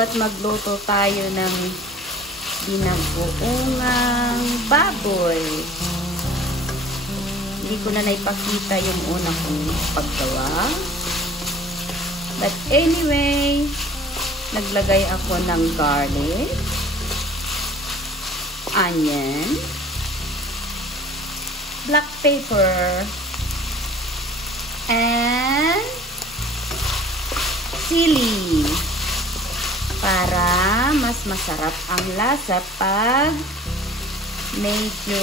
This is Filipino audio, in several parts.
at magluto tayo ng binagoongang baboy. Hindi ko na naipakita yung una kong paggawa. But anyway, naglagay ako ng garlic, onion, black pepper, and sili para mas masarap ang lasa pag medyo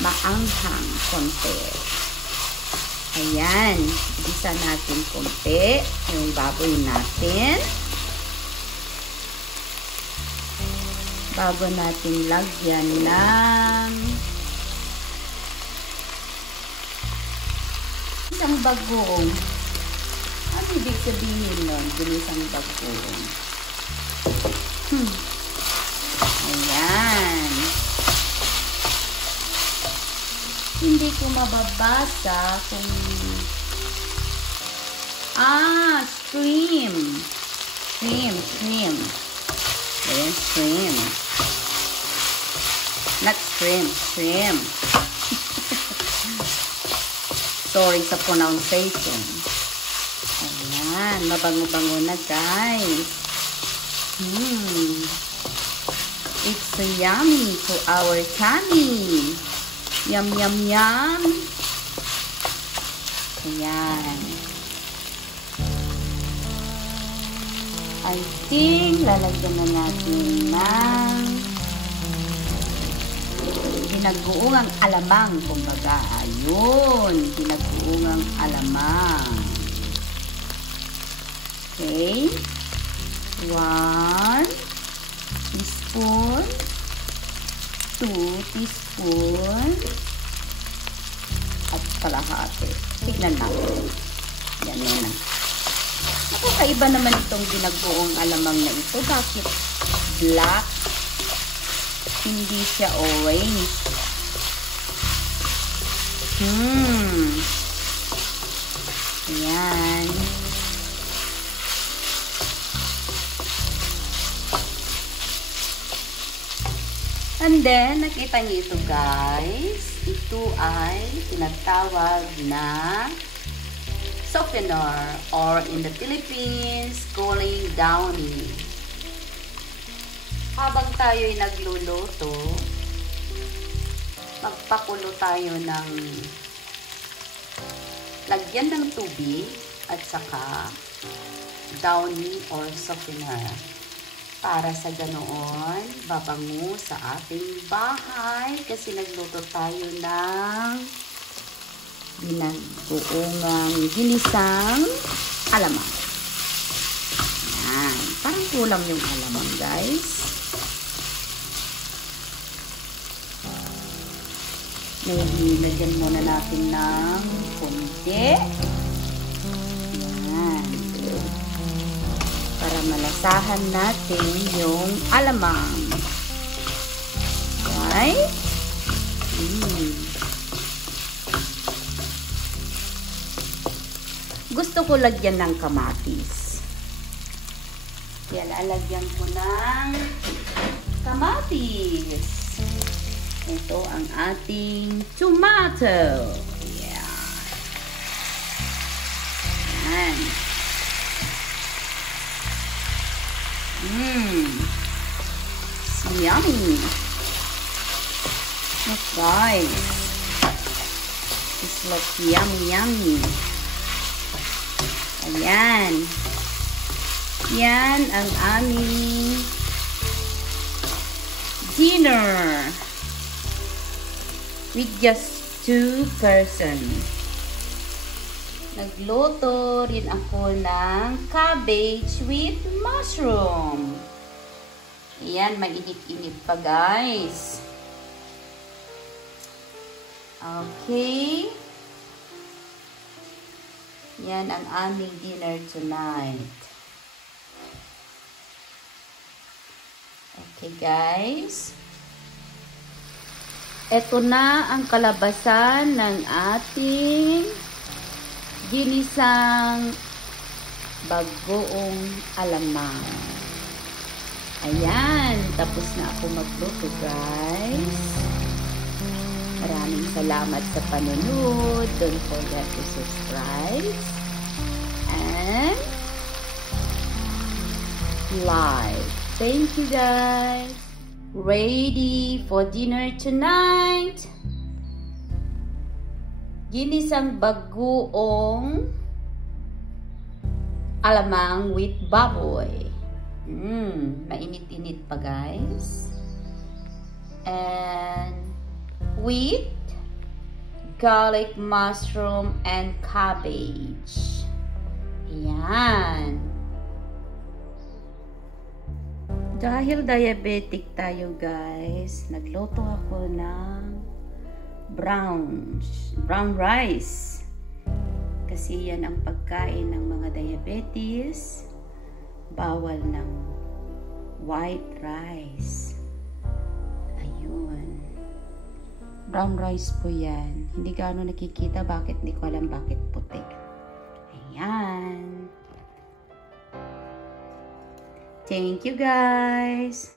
maanghang konti. Ayan, isa natin konti yung baboy natin bago natin lagyan ng isang bagong. Ano ibig sabihin nun? Binisang bagong. Ayan. Hindi ko mababasa kung shrimp. Shrimp. Ayan, shrimp. Not shrimp. Sorry sa pronunciation. Ayan, mabango-bango na guys. It's so yummy for our tummy. Yum, yum, yum. Ayan. I think lalagyan na natin ng binagoongang alamang, kumbaga. Ayun, binagoongang alamang. Okay. 1 teaspoon, 2 teaspoon, at kalahati. Tignan natin. Yan na. Nakakaiba naman itong binagoong alamang na ito. Bakit black? Hindi siya orange. Ayan. And then, nakita niyo ito guys. Ito ay tinatawag na softener or in the Philippines, calling downy. Habang tayo'y nagluluto, magpakulo tayo ng lagyan ng tubig at saka downy or softener. Para sa ganoon, babango sa ating bahay kasi nagluto tayo ng binagoongang ginisang alamang. Yan. Parang kulang yung alamang, guys. Maybe lagyan muna natin ng konti. Para malasahan natin yung alamang. Okay? Gusto ko lagyan ng kamatis. Kaya lalagyan ko ng kamatis. Ito ang ating tomato. Yan. So yummy. Look guys. This looks yummy. Ayan. Yan ang aming dinner. With just 2 persons. Nagluto rin ako ng cabbage with mushroom. Ayan, mainit-init pa guys. Okay. Yan ang aming dinner tonight. Okay guys. Ito na ang kalabasan ng ating ginisang bagoong alamang. Ayan, tapos na ako magluto, guys. Maraming salamat sa panonood. Don't forget to subscribe and like. Thank you, guys. Ready for dinner tonight? Ginisang bagoong alamang with baboy. Mainit-init pa, guys. And with garlic, mushroom, and cabbage. Ayan. Dahil diabetic tayo, guys, nagluto ako ng brown rice. Kasi yan ang pagkain ng mga diabetes. Bawal ng white rice. Ayun. Brown rice po yan. Hindi gaano nakikita. Bakit? Hindi ko alam bakit puti. Ayan. Thank you, guys.